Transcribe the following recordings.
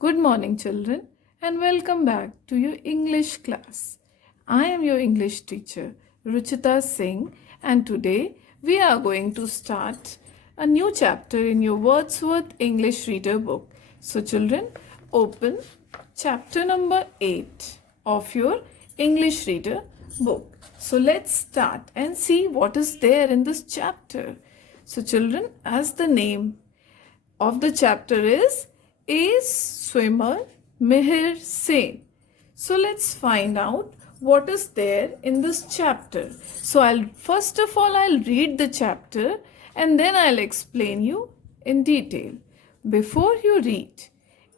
Good morning, children, and welcome back to your English class. I am your English teacher, Ruchita Singh, and today we are going to start a new chapter in your Wordsworth English Reader book. So, children, open chapter number 8 of your English Reader book. So, let's start and see what is there in this chapter. So, children, as the name of the chapter is Ace Swimmer MIHIR Sen. So let's find out what is there in this chapter. So I'll read the chapter and then I'll explain you in detail. Before you read,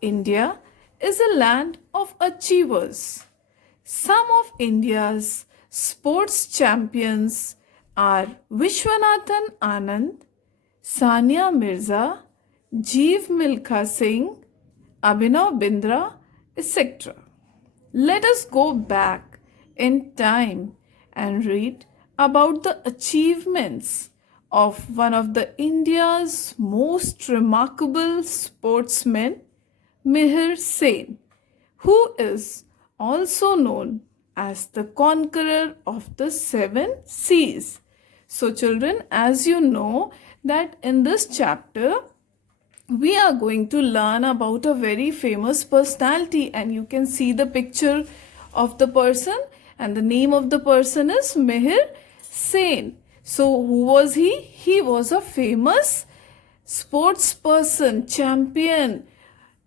India is a land of achievers. Some of India's sports champions are Vishwanathan Anand, Sania Mirza, Jeev Milkha Singh, Abhinav Bindra, etc. Let us go back in time and read about the achievements of one of the India's most remarkable sportsmen, MIHIR Sen, who is also known as the conqueror of the seven seas. So children, as you know that in this chapter, we are going to learn about a very famous personality, and you can see the picture of the person, and the name of the person is MIHIR Sen. So who was he? He was a famous sports person, champion.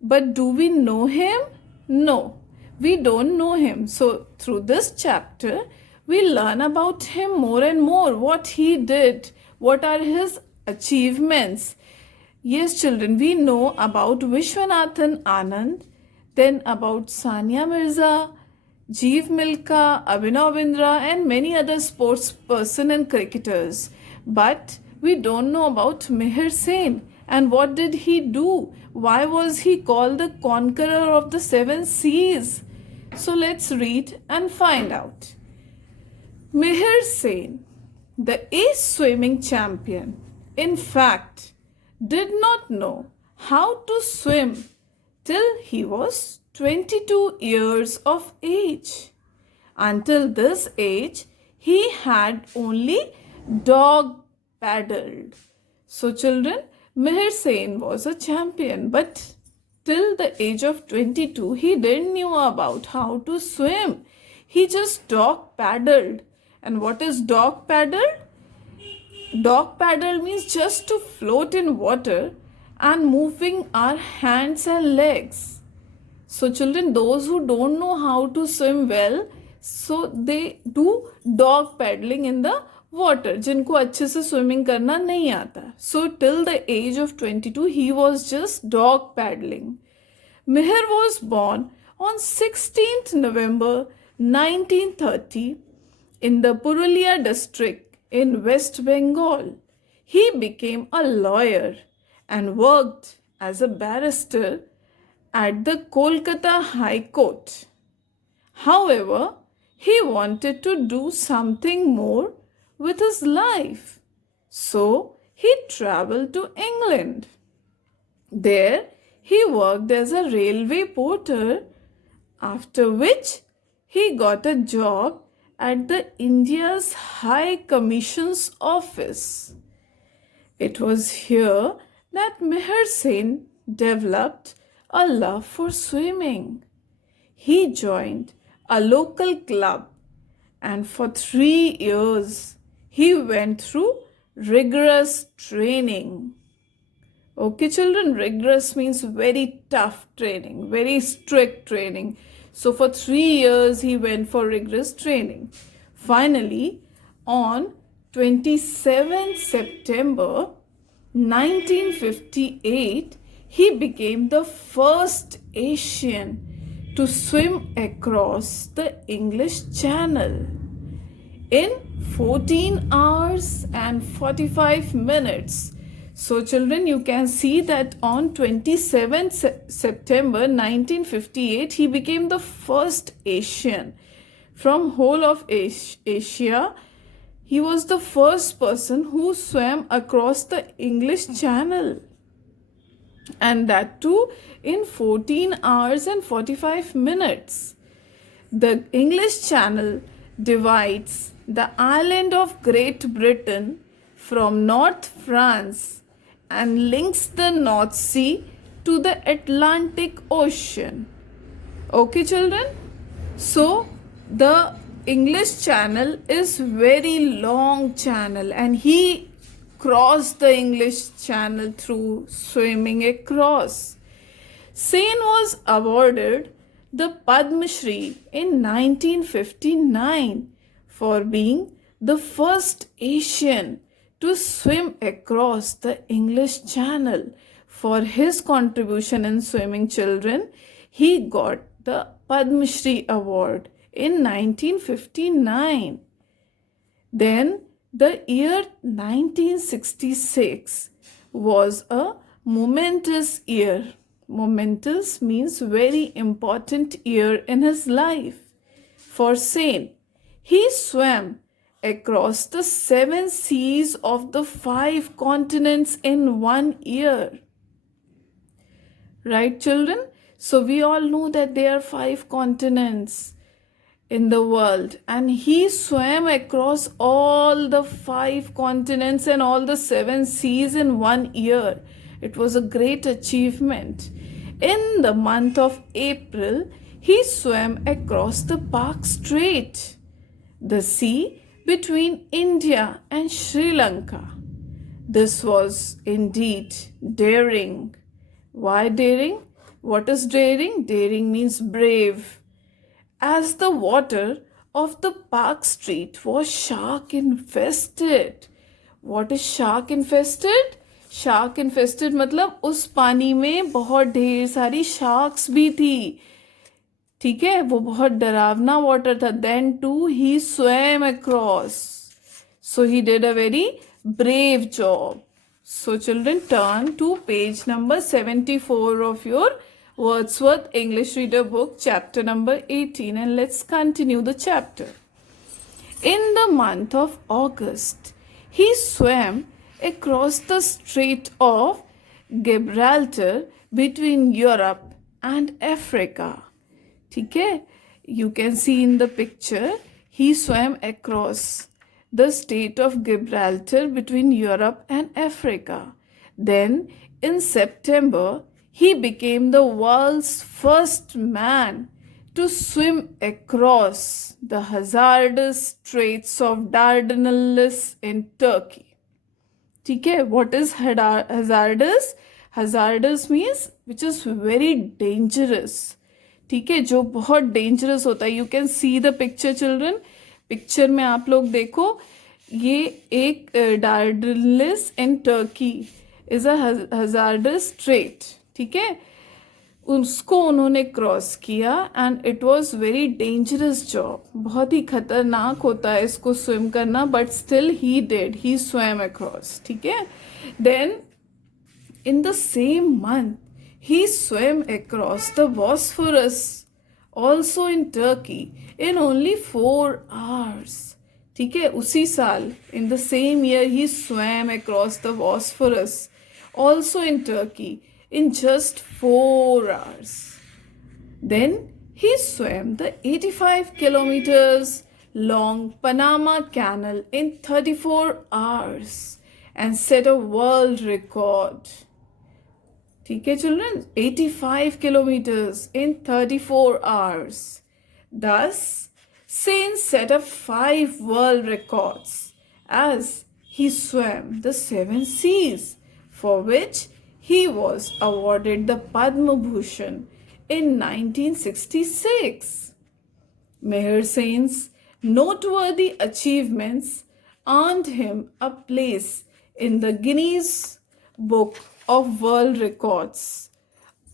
But do we know him? No, we don't know him. So through this chapter, we learn about him more and more, what he did, what are his achievements. Yes, children, we know about Vishwanathan Anand, then about Sania Mirza, Jeev Milkha, Abhinav Bindra, and many other sports person and cricketers. But we don't know about MIHIR Sen. And what did he do? Why was he called the conqueror of the seven seas? So let's read and find out. MIHIR Sen, the ace swimming champion, in fact, did not know how to swim till he was 22 years of age. Until this age, he had only dog paddled. So children, MIHIR Sen was a champion, but till the age of 22, he didn't know about how to swim. He just dog paddled. And what is dog paddled? Dog paddle means just to float in water and moving our hands and legs. So children, those who don't know how to swim well, so they do dog paddling in the water. जिनको अच्छे से swimming करना नहीं आता. So till the age of 22, he was just dog paddling. MIHIR was born on 16th November 1930 in the Purulia district in West Bengal. He became a lawyer and worked as a barrister at the Kolkata High Court. However, he wanted to do something more with his life. So, he traveled to England. There, he worked as a railway porter, after which he got a job at the India's High Commission's office. It was here that MIHIR Sen developed a love for swimming. He joined a local club, and for 3 years he went through rigorous training. Okay, children, rigorous means very tough training, very strict training. So for 3 years, he went for rigorous training. Finally, on 27 September 1958, he became the first Asian to swim across the English Channel in 14 hours and 45 minutes. So children, you can see that on 27th September 1958, he became the first Asian from whole of Asia. He was the first person who swam across the English Channel. and that too in 14 hours and 45 minutes. The English Channel divides the island of Great Britain from North France and links the North Sea to the Atlantic Ocean. Okay, children? So, the English Channel is very long channel, and he crossed the English Channel through swimming across. Sen was awarded the Padma Shri in 1959 for being the first Asian to swim across the English Channel. For his contribution in swimming, children, he got the Padma Shri award in 1959. Then the year 1966 was a momentous year. Momentous means very important year in his life. For Sen, he swam across the 7 seas of the 5 continents in 1 year. Right, children? So we all know that there are 5 continents in the world, and he swam across all the 5 continents and all the 7 seas in 1 year. It was a great achievement. In the month of April, he swam across the Park Strait, the sea between India and Sri Lanka. This was indeed daring. Why daring? What is daring? Daring means brave. As the water of the Park Strait was shark infested. What is shark infested? Shark infested मतलब उस पानी में बहुत ढेर सारी sharks भी थी. ठीक है, वो बहुत डरावना water था. Then too he swam across. So he did a very brave job. So children, turn to page number 74 of your Wordsworth English Reader book, chapter number 18, and let's continue the chapter. In the month of August, he swam across the Strait of Gibraltar between Europe and Africa. ठीक है? You can see in the picture, he swam across the Strait of Gibraltar between Europe and Africa. Then, in September, he became the world's first man to swim across the hazardous Straits of Dardanelles in Turkey. ठीक है? What is hazardous? Hazardous means which is very dangerous. ठीक है, जो बहुत dangerous होता है. You can see the picture children. Picture में आप लोग देखो, ये एक Dardanelles in Turkey is a hazardous strait. ठीक है, उसको उन्होंने क्रॉस किया and it was very dangerous job. बहुत ही खतरनाक होता है इसको स्विम करना, but still he did, he swam across. ठीक है, then in the same month he swam across the Bosphorus, also in Turkey, in only 4 hours. ठीक है, उसी साल, in the same year, he swam across the Bosphorus, also in Turkey, in just 4 hours. Then he swam the 85 kilometers long Panama Canal in 34 hours and set a world record. ठीक है children, 85 kilometers in 34 hours. Thus, Sen set up 5 world records as he swam the 7 seas, for which he was awarded the Padma Bhushan in 1966. MIHIR Sen's noteworthy achievements earned him a place in the Guinness Book of World Records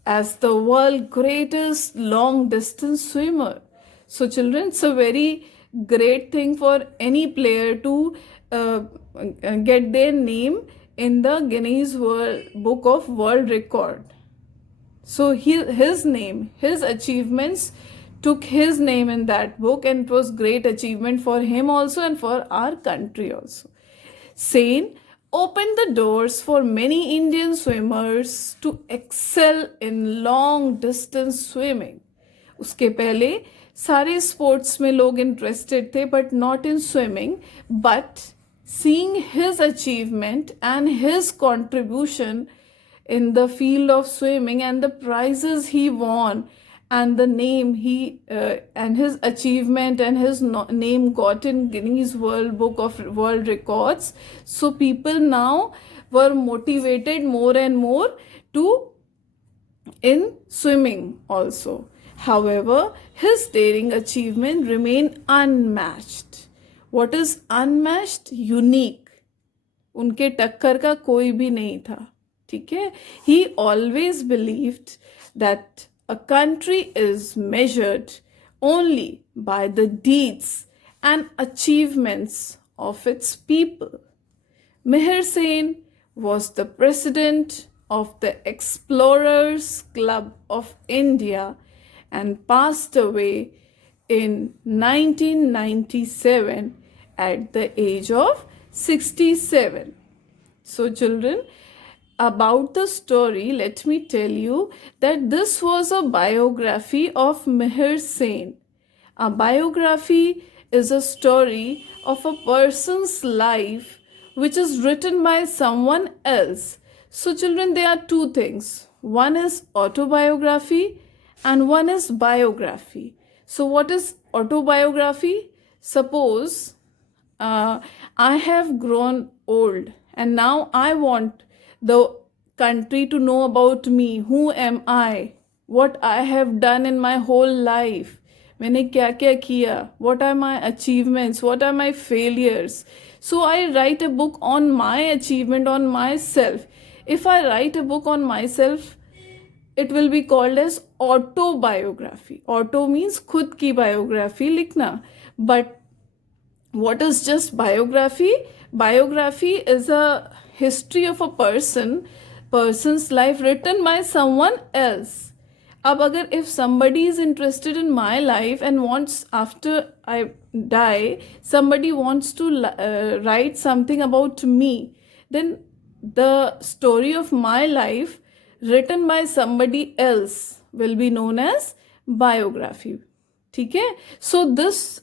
as the world's greatest long distance swimmer. So children, it's a very great thing for any player to get their name in the Guinness Book of World Record. So his name, his achievements took his name in that book, and it was great achievement for him also and for our country also. Sen opened the doors for many Indian swimmers to excel in long distance swimming. उसके पहले सारे sports में लोग interested थे but not in swimming, but seeing his achievement and his contribution in the field of swimming and the prizes he won and the name he and his achievement and his name got in Guinness World Book of World Records, so people now were motivated more and more to in swimming also. However, his daring achievement remained unmatched. What is unmatched? Unique. उनके टक्कर का कोई भी नहीं था. ठीक है? He always believed that a country is measured only by the deeds and achievements of its people. MIHIR Sen was the president of the Explorers Club of India and passed away in 1997 at the age of 67. So children, about the story, let me tell you that this was a biography of MIHIR Sen. A biography is a story of a person's life which is written by someone else. So children, there are two things. One is autobiography and one is biography. So what is autobiography? Suppose I have grown old and now I want the country to know about me. Who am I? What I have done in my whole life. मैंने क्या क्या किया? What are my achievements? What are my failures? So I write a book on my achievement, on myself. If I write a book on myself, it will be called as autobiography. Auto means खुद की biography लिखना. But what is just biography? Biography is a history of a person's life written by someone else. अब अगर if somebody is interested in my life and wants, after I die, somebody wants to write something about me, then the story of my life written by somebody else will be known as biography. ठीक है? So this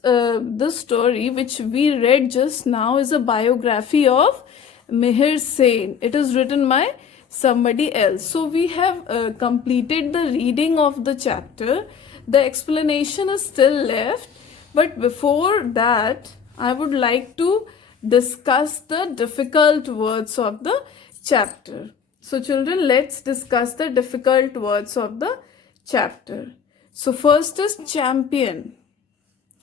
story which we read just now is a biography of MIHIR Sen. It is written by somebody else. So we have completed the reading of the chapter. The explanation is still left, but before that I would like to discuss the difficult words of the chapter. So children, let's discuss the difficult words of the chapter. So first is champion.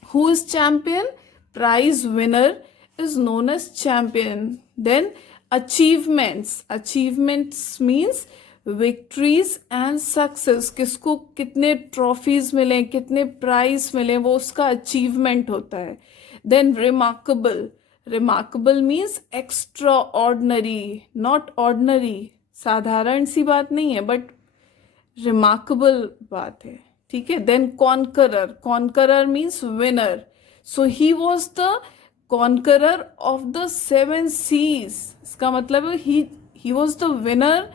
Who is champion? Prize winner is known as champion. Then achievements. Achievements means victories and success. किसको कितने trophies मिले, कितने prize मिले, वो उसका achievement होता है. Then remarkable. Remarkable means extraordinary, not ordinary. साधारण सी बात नहीं है, but remarkable बात है. ठीक है? Then conqueror. Conqueror means winner. So he was the conqueror of the 7 seas. इसका मतलब है he was the winner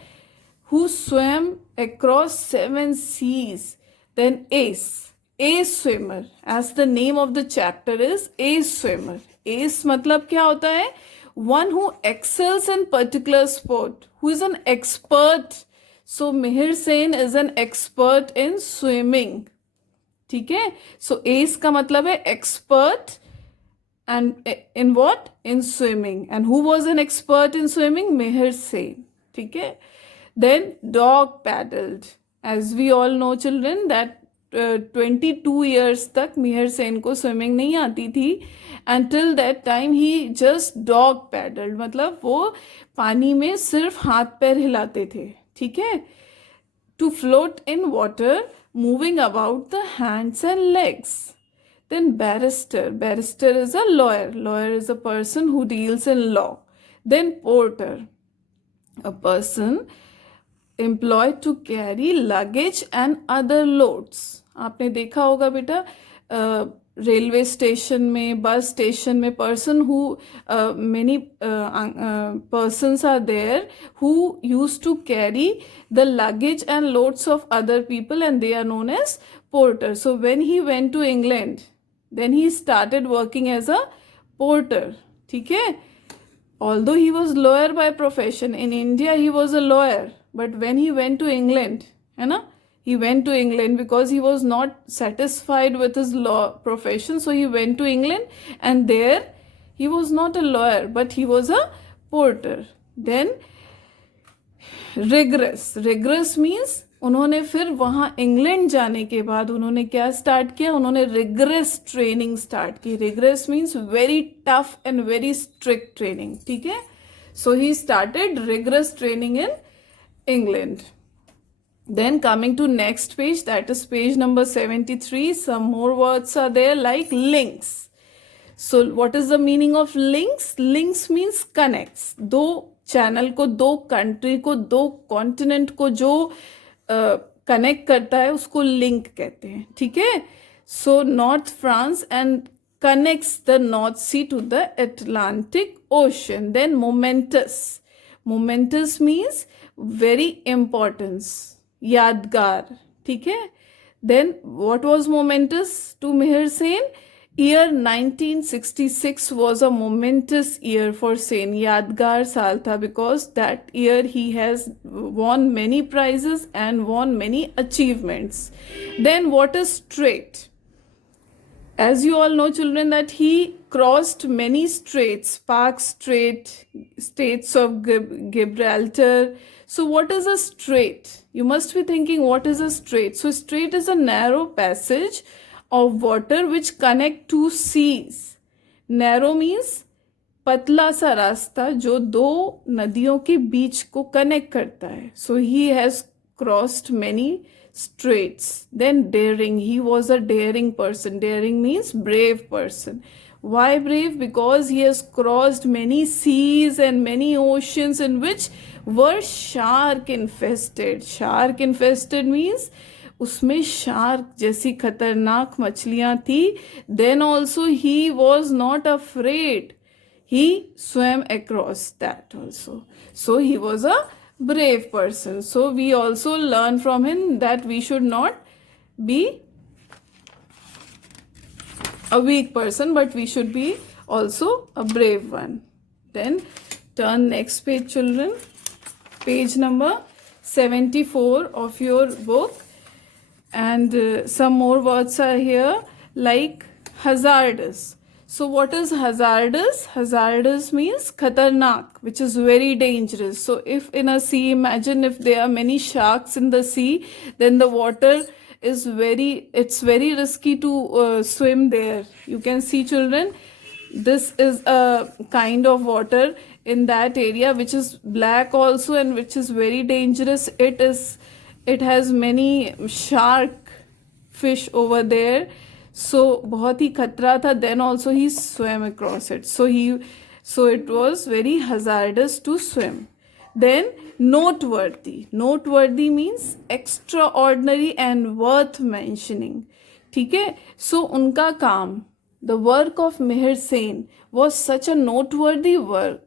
who swam across 7 seas. Then ace. Ace swimmer. As the name of the chapter is ace swimmer. Ace मतलब क्या होता है? One who excels in particular sport. Who is an expert. So MIHIR Sen is an expert in swimming. ठीक है? So ace का मतलब है expert. And in what? In swimming. And who was an expert in swimming? MIHIR Sen. ठीक है? Then dog paddled. As we all know children that 22 years तक MIHIR Sen को swimming नहीं आती थी. Until that time he just dog paddled. मतलब वो पानी में सिर्फ हाथ पैर हिलाते थे. ठीक है? To float in water, moving about the hands and legs. Then barrister. Barrister is a lawyer. Lawyer is a person who deals in law. Then porter. A person employed to carry luggage and other loads. आपने देखा होगा बेटा railway station में, bus station में, many persons are there who used to carry the luggage and loads of other people, and they are known as porter. So when he went to England, then he started working as a porter. ठीक है? Although he was lawyer by profession, in India he was a lawyer, but when he went to England, है ना, he went to England because he was not satisfied with his law profession, so he went to England, and there he was not a lawyer but he was a porter. Then regress means उन्होंने फिर वहाँ England जाने के बाद उन्होंने क्या start किया, उन्होंने रिग्रेस ट्रेनिंग स्टार्ट की. Rigorous means very tough and very strict training. ठीक है? So he started rigorous training in England. Then coming to next page, that is page number 73, some more words are there like links. So what is the meaning of links? Links means connects. दो channel को, दो country को, दो continent को जो connect करता है उसको लिंक कहते हैं. ठीक है? So north France and connects the North Sea to the Atlantic Ocean. Then momentous. Momentous means very importance. यादगार. ठीक है? Then what was momentous to Mihir Sen? Year 1966 was a momentous year for Sen. यादगार साल था because that year he has won many prizes and won many achievements. Then what is strait? As you all know, children, that he crossed many straits, Park Strait, Straits of Gibraltar. So what is a strait? You must be thinking, what is a strait? So strait is a narrow passage of water which connect two seas. Narrow means पतला सा रास्ता जो दो नदियों के बीच को connect करता है. So he has crossed many straits. Then daring. He was a daring person. Daring means brave person. Why brave? Because he has crossed many seas and many oceans in which were shark infested. Shark infested means उसमें shark जैसी खतरनाक मछलियां थी. Then also he was not afraid. He swam across that also. So he was a brave person. So we also learn from him that we should not be a weak person, but we should be also a brave one. Then turn next page, children. Page number 74 of your book. And some more words are here like hazardous. So what is hazardous? Hazardous means khatarnak, which is very dangerous. So if in a sea, imagine if there are many sharks in the sea, then the water is it's very risky to swim there. You can see, children, this is a kind of water in that area which is black also and which is very dangerous. It has many shark fish over there. So बहुत ही खतरा था. Then also he swam across it. So it was very hazardous to swim. Then noteworthy. Noteworthy means extraordinary and worth mentioning. ठीक है? So उनका काम, the work of Mihir Sen was such a noteworthy work.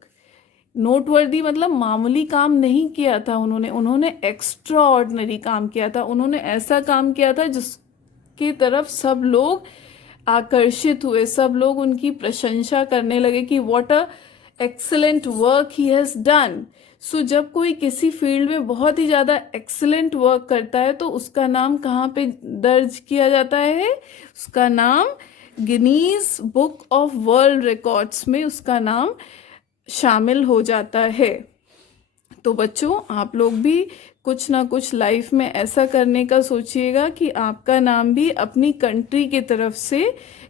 Noteworthy मतलब मामूली काम नहीं किया था उन्होंने एक्स्ट्रा ऑर्डिनरी काम किया था. उन्होंने ऐसा काम किया था जिसकी तरफ सब लोग आकर्षित हुए, सब लोग उनकी प्रशंसा करने लगे कि what a excellent work he has done. So जब कोई किसी फील्ड में बहुत ही ज़्यादा एक्सीलेंट वर्क करता है तो उसका नाम कहाँ पे दर्ज किया जाता है? उसका नाम Guinness book of world records में उसका नाम शामिल हो जाता है. तो बच्चों, आप लोग भी कुछ ना कुछ लाइफ में ऐसा करने का सोचिएगा कि आपका नाम भी अपनी कंट्री की तरफ से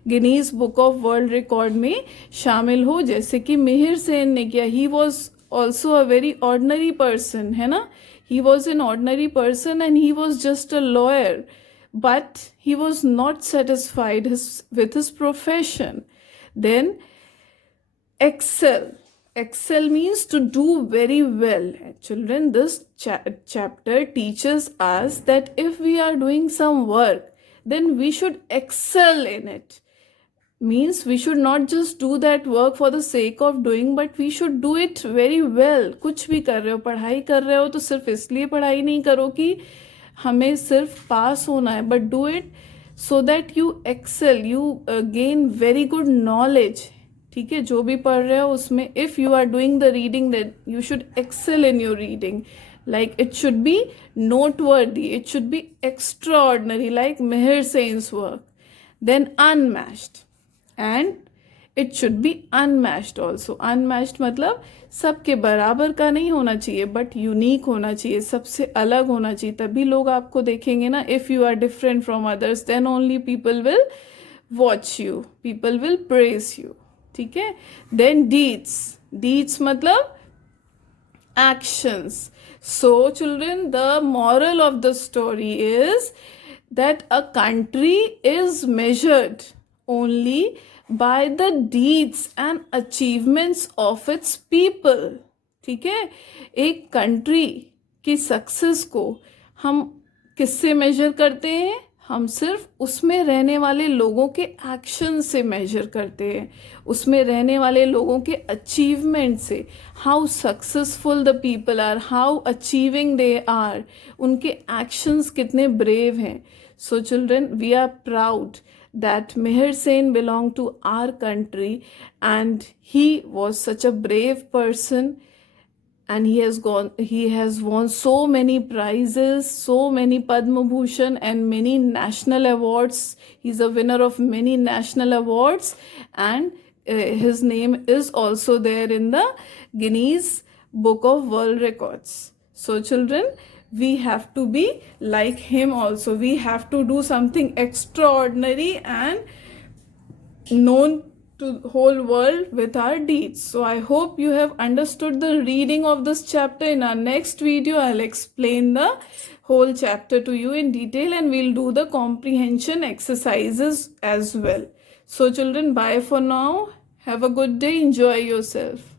Guinness book of world record में शामिल हो, जैसे कि मिहिर सेन ने किया. He was also a very ordinary person, है ना. He was an ordinary person and he was just a lawyer, but he was not satisfied with his profession. Then excel. Excel means to do very well. Children, this chapter teaches us that if we are doing some work, then we should excel in it. means we should not just do that work for the sake of doing, but we should do it very well. कुछ भी कर रहे हो, पढ़ाई कर रहे हो तो सिर्फ इसलिए पढ़ाई नहीं करो कि हमें सिर्फ पास होना है, but do it so that you excel, you gain very good knowledge. ठीक है, जो भी पढ़ रहे हो उसमें if you are doing the reading, then you should excel in your reading. Like it should be noteworthy, it should be extraordinary, like MIHIR Sen's work. Then unmatched, and it should be unmatched also. Unmatched मतलब सबके बराबर का नहीं होना चाहिए, but unique होना चाहिए, सबसे अलग होना चाहिए, तभी लोग आपको देखेंगे ना. If you are different from others then only people will watch you, people will praise you. ठीक है. देन डीड्स, डीड्स मतलब actions. So children, the moral of the story is that a country is measured only by the deeds and achievements of its people. ठीक है. एक country की success को हम किससे मेजर करते हैं? हम सिर्फ उसमें रहने वाले लोगों के एक्शन से मेजर करते हैं, उसमें रहने वाले लोगों के अचीवमेंट से. How successful the people are, how achieving they are, उनके एक्शंस कितने ब्रेव हैं. So children, we are proud that MIHIR Sen belonged to our country and he was such a brave person, and he has won so many prizes, so many Padma Bhushan and many national awards. He's a winner of many national awards, and his name is also there in the Guinness Book of World Records. So children, we have to be like him also. We have to do something extraordinary and known to the whole world with our deeds. So I hope you have understood the reading of this chapter. In our next video, I'll explain the whole chapter to you in detail, and we'll do the comprehension exercises as well. So children, bye for now. Have a good day. Enjoy yourself.